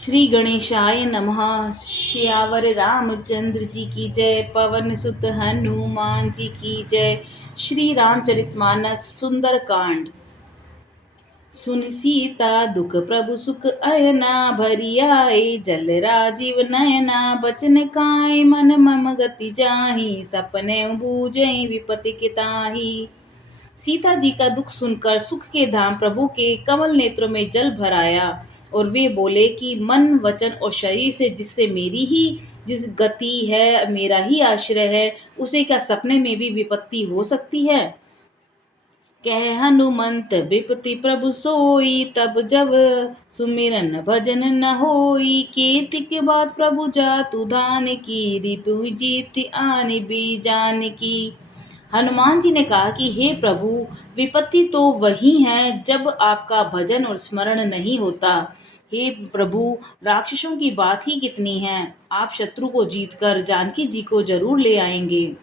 श्री गणेशाय नमः। श्यावर रामचंद्र जी की जय, पवन सुत हनुमान जी की जय। श्री रामचरितमानस सुंदर कांड। सुन सीता दुख प्रभु सुख अयना, भरी आए जल राजीव नयना। बचन काय मन मम गति जाहि, सपने बूझे विपति के ताहि। सीता जी का दुख सुनकर सुख के धाम प्रभु के कमल नेत्रों में जल भर आया और वे बोले कि मन वचन और शरीर से जिससे मेरी ही जिस गति है, मेरा ही आश्रय है, उसे क्या सपने में भी विपत्ति हो सकती है। कह हनुमंत विपति प्रभु सोई, तब जब सुमिरन भजन न होई। केतिक बात प्रभु जातु धान की, रिपु जीत आनि बीजान की। हनुमान जी ने कहा कि हे प्रभु, विपत्ति तो वही है जब आपका भजन और स्मरण नहीं होता। हे प्रभु, राक्षसों की बात ही कितनी है, आप शत्रु को जीतकर जानकी जी को जरूर ले आएंगे।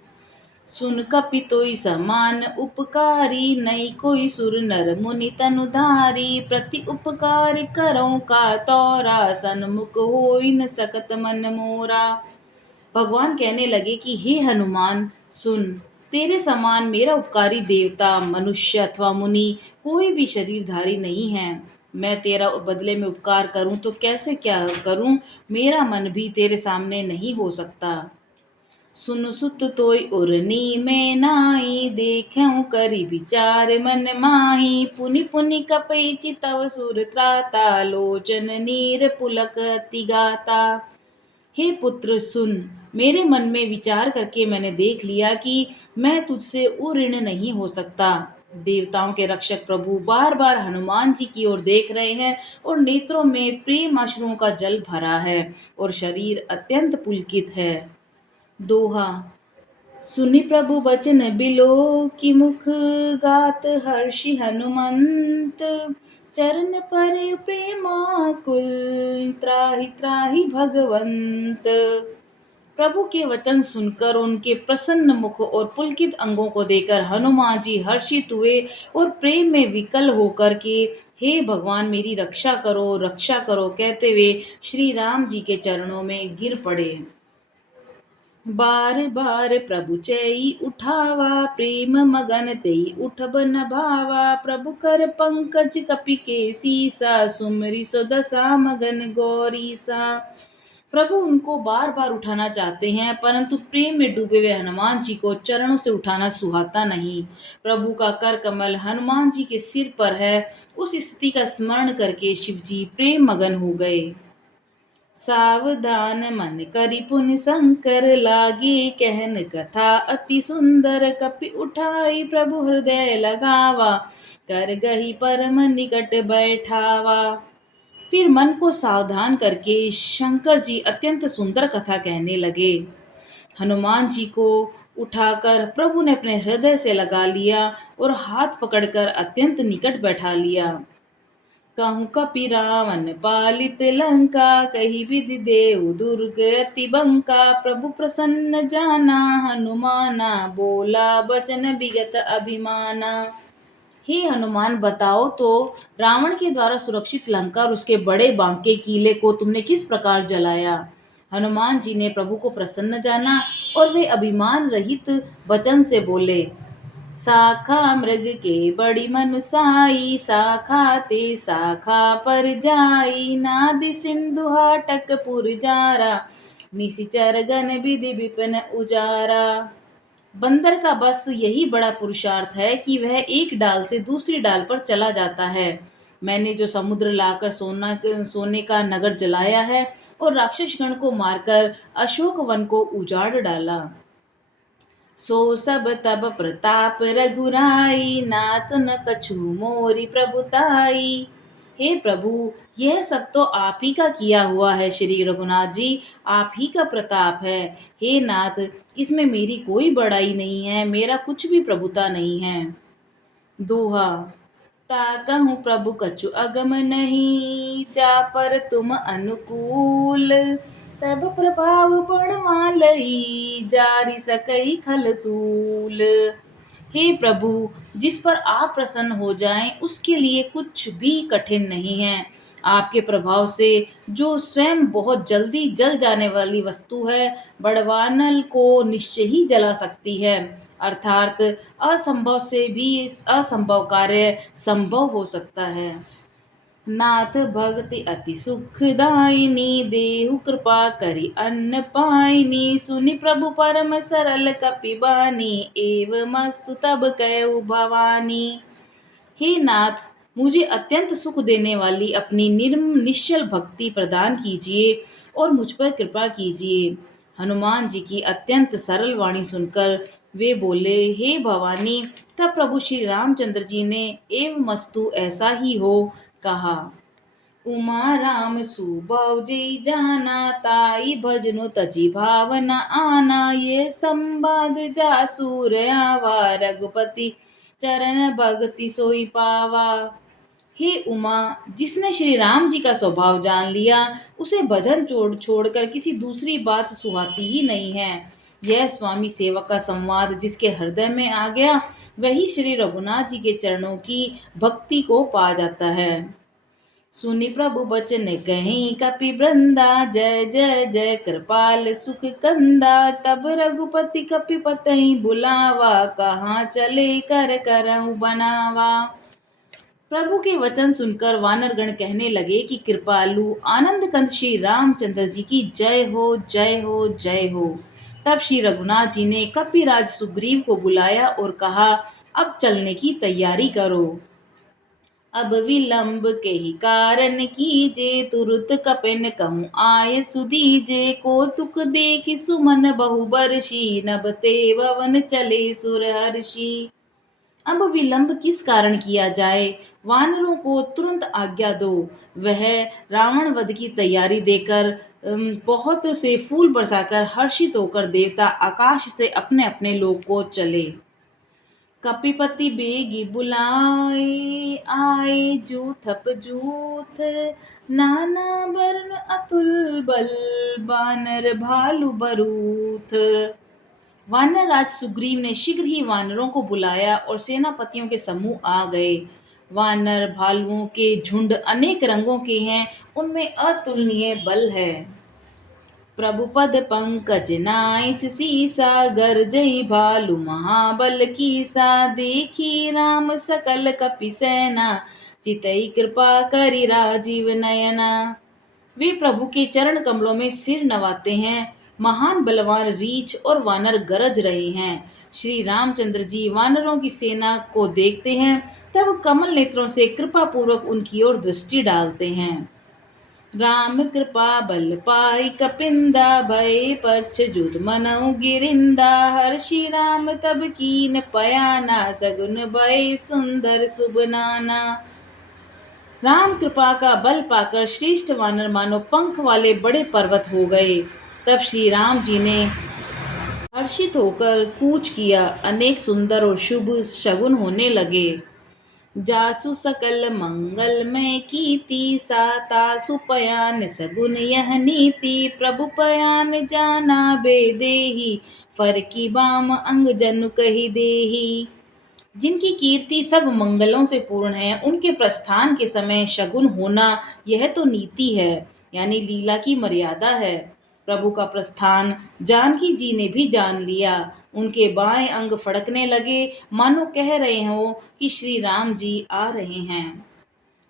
सुन कपितोई समान उपकारी, नहीं कोई सुर नर मुनि तनुधारी। प्रति उपकार करो का तोरा, सन्मुख होई न सकत मन मोरा। भगवान कहने लगे कि हे हनुमान सुन, तेरे समान मेरा उपकारी देवता, मनुष्य अथवा मुनि कोई भी शरीरधारी नहीं है। मैं तेरा बदले में उपकार करूं तो कैसे क्या करूं, मेरा मन भी तेरे सामने नहीं हो सकता। सुन सुत तोय उरनी में नाई, देखऊं करी विचार मन माही। पुनि पुनि कपई चितव सुर त्राता, लोचन नीर पुलक अति गाता। हे पुत्र सुन, मेरे मन में विचार करके मैंने देख लिया कि मैं तुझसे उऋण नहीं हो सकता। देवताओं के रक्षक प्रभु बार बार हनुमान जी की ओर देख रहे हैं और नेत्रों में प्रेम अश्रुओं का जल भरा है और शरीर अत्यंत पुलकित है। दोहा। सुनि प्रभु बचन बिलो की, मुख गात हर्षि हनुमंत। चरण पर प्रेमाकुल, त्राहि त्राहि भगवंत। प्रभु के वचन सुनकर उनके प्रसन्न मुख और पुलकित अंगों को देखकर हनुमान जी हर्षित हुए और प्रेम में विकल होकर के हे भगवान मेरी रक्षा करो कहते हुए श्री राम जी के चरणों में गिर पड़े। बार बार प्रभु चई उठावा, प्रेम मगन तेई उठब न भावा। प्रभु कर पंकज कपि के सीसा, सुमरि सो दशा मगन गौरीसा। प्रभु उनको बार बार उठाना चाहते हैं, परंतु प्रेम में डूबे हुए हनुमान जी को चरणों से उठाना सुहाता नहीं। प्रभु का कर कमल हनुमान जी के सिर पर है। उस स्थिति का स्मरण करके शिव जी प्रेम मगन हो गए। सावधान मन करि पुनि शंकर, लागे कहन कथा अति सुंदर। कपि उठाई प्रभु हृदय लगावा, कर गही परम निकट बैठावा। फिर मन को सावधान करके शंकर जी अत्यंत सुंदर कथा कहने लगे। हनुमान जी को उठाकर प्रभु ने अपने हृदय से लगा लिया और हाथ पकड़कर अत्यंत निकट बैठा लिया। कहूँ कपि रावण पालित लंका, कही विधि देव दुर्ग अति बंका। प्रभु प्रसन्न जाना हनुमाना, बोला बचन विगत अभिमाना। हे हनुमान बताओ तो, रावण के द्वारा सुरक्षित लंका और उसके बड़े बांके किले को तुमने किस प्रकार जलाया। हनुमान जी ने प्रभु को प्रसन्न जाना और वे अभिमान रहित वचन से बोले। शाखा मृग के बड़ी मनुसाई, शाखा ते शाखा पर जाई। नादि सिंधु हाटक पुरजारा, निशिचर गण विधि विपिन उजारा। बंदर का बस यही बड़ा पुरुषार्थ है कि वह एक डाल से दूसरी डाल पर चला जाता है। मैंने जो समुद्र लाकर सोने का नगर जलाया है और राक्षस गण को मारकर अशोक वन को उजाड़ डाला। सो सब तब प्रताप रघुराई, नाथ न कछु मोरी प्रभुताई। हे प्रभु, यह सब तो आप ही का किया हुआ है। श्री रघुनाथ जी, आप ही का प्रताप है। हे नाथ, इसमें मेरी कोई बड़ाई नहीं है, मेरा कुछ भी प्रभुता नहीं है। दोहा। ताकहु प्रभु कछु अगम नहीं, जा पर तुम अनुकूल। तब प्रभाव पड़मालई, जारि सकई खल तूल। हे प्रभु, जिस पर आप प्रसन्न हो जाएं उसके लिए कुछ भी कठिन नहीं है। आपके प्रभाव से जो स्वयं बहुत जल्दी जल जाने वाली वस्तु है, बड़वानल को निश्चय ही जला सकती है। अर्थात असंभव से भी असंभव कार्य संभव हो सकता है। नाथ भक्ति अति सुखदायिनी, देहु कृपा करि अन्न पाइनी, सुनि प्रभु परम सरल कपिबानी, एव मस्तु तब कहु भवानी। हे नाथ, मुझे अत्यंत सुख देने वाली अपनी निश्चल भक्ति प्रदान कीजिए और मुझ पर कृपा कीजिए। हनुमान जी की अत्यंत सरल वाणी सुनकर वे बोले, हे भवानी। तब प्रभु श्री रामचंद्र जी ने एव मस्तु ऐसा ही हो कहा। उमा राम सुबह जी जाना, ताई भजनु तजी भावना आना, ये संवाद जासूर आवा, रघुपति चरण भगति सोई पावा। हे उमा, जिसने श्री राम जी का स्वभाव जान लिया, उसे भजन छोड़कर किसी दूसरी बात सुहाती ही नहीं है। यह स्वामी सेवक का संवाद जिसके हृदय में आ गया, वही श्री रघुनाथ जी के चरणों की भक्ति को पा जाता है। सुनि प्रभु बचन कहीं कपि वृंदा, जय जय जय कृपाल सुख कंदा, तब रघुपति कपि पतहि बुलावा, कहाँ चले कर करहु बनावा। प्रभु के वचन सुनकर वानरगण कहने लगे कि कृपालु आनंद कंद श्री रामचंद्र जी की जय हो, जय हो, जय हो। तब श्री रघुनाथ जी ने कपिराज सुग्रीव को बुलाया और कहा, अब चलने की तैयारी करो। अब विलंब के ही कारण कीजे, तुरत कपिन कहूँ आय सुदीजे, कौतुक देखि सुमन बहु बरसी, नभ ते भवन चले सुरहर्षि। अब विलंब किस कारण किया जाए, वानरों को तुरंत आज्ञा दो। वह रावण वध की तैयारी देकर बहुत से फूल बरसाकर हर्षित होकर देवता आकाश से अपने अपने लोक को चले। कपिपति बेगी बुलाए, आए जूथप जूथ, नाना वर्ण अतुल बल, बानर भालु बरूथ। वानर राज सुग्रीव ने शीघ्र ही वानरों को बुलाया और सेनापतियों के समूह आ गए। वानर भालुओं के झुंड अनेक रंगों के हैं, उनमें अतुलनीय बल है। प्रभु पद पंकज नाइस सीसा, गरजई भालु महाबल कीसा, देखी राम सकल कपि सेना, चितई कृपा करि राजीव नयना। वे प्रभु के चरण कमलों में सिर नवाते हैं। महान बलवान रीछ और वानर गरज रहे हैं। श्री रामचंद्र जी वानरों की सेना को देखते हैं, तब कमल नेत्रों से कृपा पूर्वक उनकी ओर दृष्टि डालते हैं। राम कृपा बल पाई कपिंदा, भय पक्ष जुत मनऊ गिरिंदा, हर्षि राम तब कीन पयाना, सगुन भय सुंदर शुभ नाना। राम कृपा का बल पाकर श्रेष्ठ वानर मानो पंख वाले बड़े पर्वत हो गए। तब श्री राम जी ने हर्षित होकर कूच किया। अनेक सुंदर और शुभ शगुन होने लगे। जासु सकल मंगल में कीति, साता सुपयान सगुन यह नीति, प्रभु पयान जाना बेदेही, फर की बाम अंग जनु कही देही। जिनकी कीर्ति सब मंगलों से पूर्ण है, उनके प्रस्थान के समय शगुन होना यह तो नीति है, यानी लीला की मर्यादा है। प्रभु का प्रस्थान जानकी जी ने भी जान लिया। उनके बाएं अंग फड़कने लगे, मानो कह रहे हो कि श्री राम जी आ रहे हैं।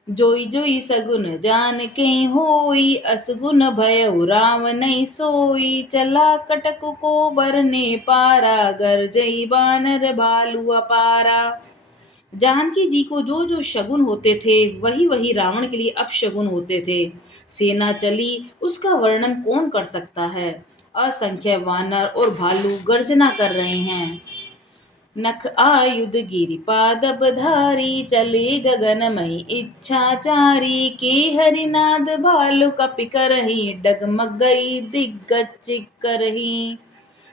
जोई जोई सगुन जान के होई, असगुन भयउ रावण सोई, चला कटक को बरने पारा, गरजई बानर भालु अपारा। जानकी जी को जो जो शगुन होते थे, वही वही रावण के लिए अपशगुन होते थे। सेना चली, उसका वर्णन कौन कर सकता है। असंख्य वानर और भालू गर्जना कर रहे हैं। नख आयुध गिरिपाद बधारी, चले गगन मई इच्छाचारी, के हरिनाद भालु कपि करही, डगमग गई दिग्गज करही।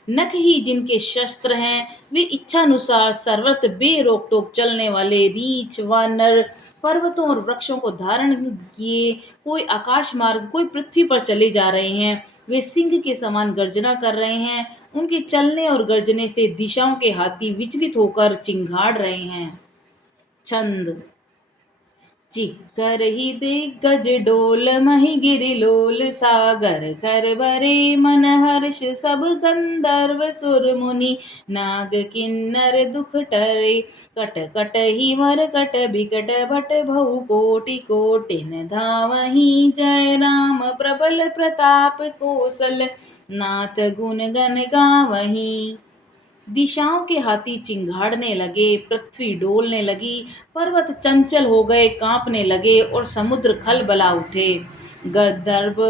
नख ही जिनके शस्त्र हैं, वे इच्छानुसार सर्वत्र बेरोक टोक चलने वाले रीछ वानर पर्वतों और वृक्षों को धारण किए, कोई आकाश मार्ग, कोई पृथ्वी पर चले जा रहे हैं। वे सिंह के समान गर्जना कर रहे हैं। उनके चलने और गर्जने से दिशाओं के हाथी विचलित होकर चिंगाड़ रहे हैं। छंद। चिक्कर ही दिग्गज डोल मही गिरिलोल सागर कर बरे मन हर्ष सब गंधर्व सुर मुनि नाग किन्नर दुख टरे कट कट ही मर कट बिकट भट भऊ कोटि कोटिन धावहि जय राम प्रबल प्रताप कौशल नाथ गुण गण गावहि। दिशाओं के हाथी चिंघाड़ने लगे, पृथ्वी डोलने लगी, पर्वत चंचल हो गए, कांपने लगे और समुद्र खलबला उठे। गंधर्व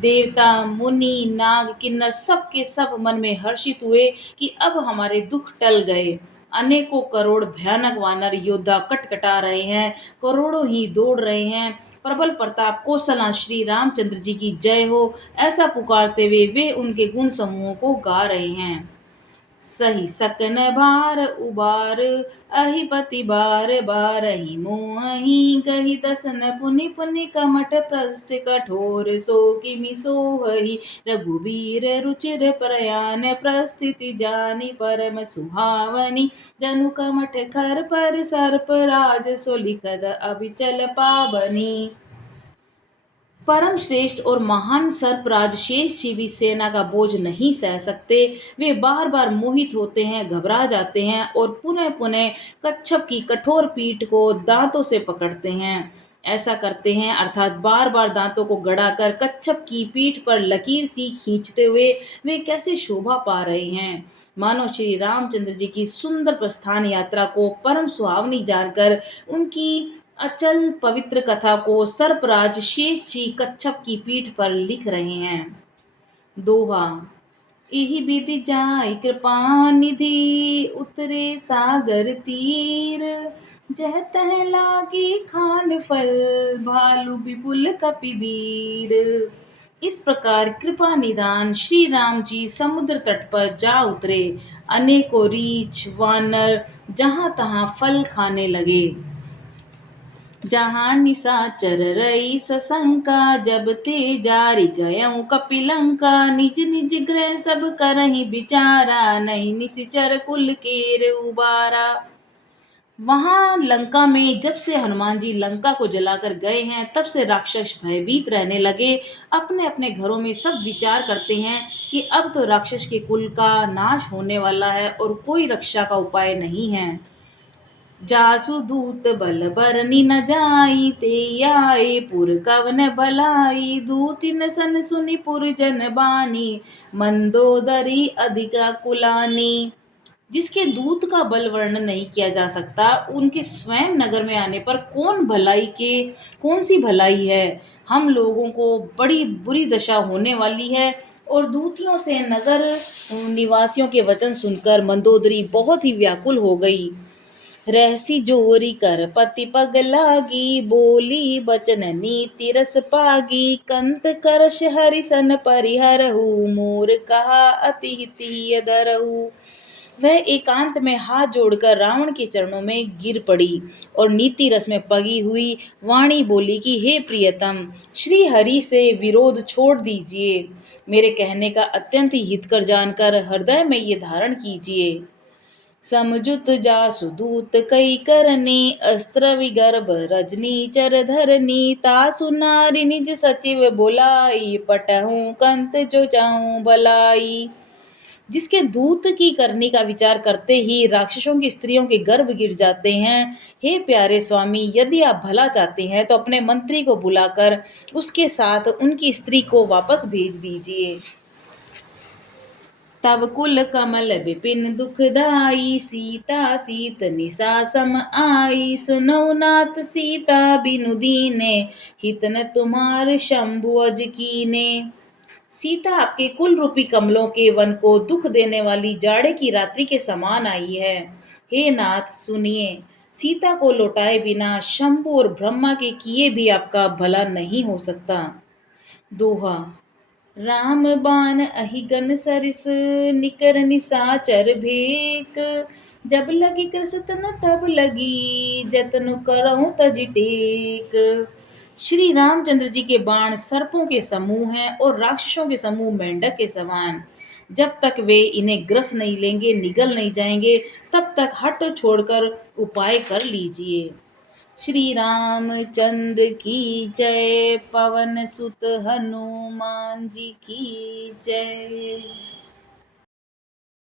देवता मुनि नाग किन्नर सब के सब मन में हर्षित हुए कि अब हमारे दुख टल गए। अनेकों करोड़ भयानक वानर योद्धा कटकटा रहे हैं, करोड़ों ही दौड़ रहे हैं। प्रबल प्रताप कौशलनाथ श्री रामचंद्र जी की जय हो, ऐसा पुकारते हुए वे उनके गुण समूहों को गा रहे हैं। सही सकन भार उबार अहिपति बार बारहि मोहि गहि दसन पुनि पुनि कमठ पृष्ठ कठोर सो किमि सोहहि रघुबीर रुचिर प्रयान प्रस्थिति जानि परम सुहावनी जनु कमठ खर पर सर्प राज सो लिखत अभिचल पावनी। परम श्रेष्ठ और महान सर्पराज शेष जी भी सेना का बोझ नहीं सह सकते। वे बार बार मोहित होते हैं, घबरा जाते हैं और पुनः पुनः कच्छप की कठोर पीठ को दांतों से पकड़ते हैं। ऐसा करते हैं अर्थात बार बार दांतों को गड़ाकर कच्छप की पीठ पर लकीर सी खींचते हुए वे कैसे शोभा पा रहे हैं। मानो श्री रामचंद्र जी की सुंदर प्रस्थान यात्रा को परम सुहावनी जानकर उनकी अचल पवित्र कथा को सर्पराज शेष जी कच्छप की पीठ पर लिख रहे हैं। दोहा। इहि विधि जाय कृपा निधि उतरे सागर तीर जह तह लागी खान फल भालू विपुल कपिवीर। इस प्रकार कृपा निधान श्री राम जी समुद्र तट पर जा उतरे। अनेकों रीछ वानर जहां तहां फल खाने लगे। जहाँ निशाचर रही सशंका जब ते जारी गयऊँ कपिलंका निज निज गृह सब करहि बिचारा नहीं निशिचर कुल केर उबारा। वहां लंका में जब से हनुमान जी लंका को जलाकर गए हैं तब से राक्षस भयभीत रहने लगे। अपने अपने घरों में सब विचार करते हैं कि अब तो राक्षस के कुल का नाश होने वाला है और कोई रक्षा का उपाय नहीं है। जासु दूत बल बरनी न जाई ते आए पुर कवन भलाई दूतिन सन सुनि पुर जन बानी मंदोदरी अधिका कुलानी। जिसके दूत का बल वर्णन नहीं किया जा सकता, उनके स्वयं नगर में आने पर कौन सी भलाई है। हम लोगों को बड़ी बुरी दशा होने वाली है। और दूतियों से नगर निवासियों के वचन सुनकर मंदोदरी बहुत ही व्याकुल हो गई। रहसी जोरी कर पति पग लागी बोली बचन नीति रस पागी कंत करश हरिसन परिहरहु मोर कहा अति हित दरहु। वह एकांत में हाथ जोड़कर रावण के चरणों में गिर पड़ी और नीति रस में पगी हुई वाणी बोली कि हे प्रियतम, श्री हरि से विरोध छोड़ दीजिए। मेरे कहने का अत्यंत ही हितकर जानकर हृदय में ये धारण कीजिए। समझुत जासु दूत कई करनी अस्त्र विगर्भ रजनी चर धरनी तासु नारी निज सचिव बोलाई पटहूं कंत जो जाऊं भलाई। जिसके दूत की करनी का विचार करते ही राक्षसों की स्त्रियों के गर्भ गिर जाते हैं। हे प्यारे स्वामी, यदि आप भला चाहते हैं तो अपने मंत्री को बुलाकर उसके साथ उनकी स्त्री को वापस भेज दीजिए। तब कुल कमल विपिन दुखदाई सीता सीत निशा सम आई सुनो नाथ सीता बिनु दीने हितन तुम्हार शंभु अज कीने। सीता आपके कुल रूपी कमलों के वन को दुख देने वाली जाड़े की रात्रि के समान आई है। हे नाथ सुनिए, सीता को लौटाए बिना शंभु और ब्रह्मा के किए भी आपका भला नहीं हो सकता। दोहा। राम बान अहिगन सरिस निकर निसाचर भेक जब लगी कृसतन तब लगी जतनु करऊं तज टेक। श्री रामचंद्र जी के बाण सर्पों के समूह हैं और राक्षसों के समूह मेंढक के समान। जब तक वे इन्हें ग्रस नहीं लेंगे, निगल नहीं जाएंगे, तब तक हट छोड़कर उपाय कर लीजिए। श्री रामचंद्र की जय, पवन सुत हनुमान जी की जय।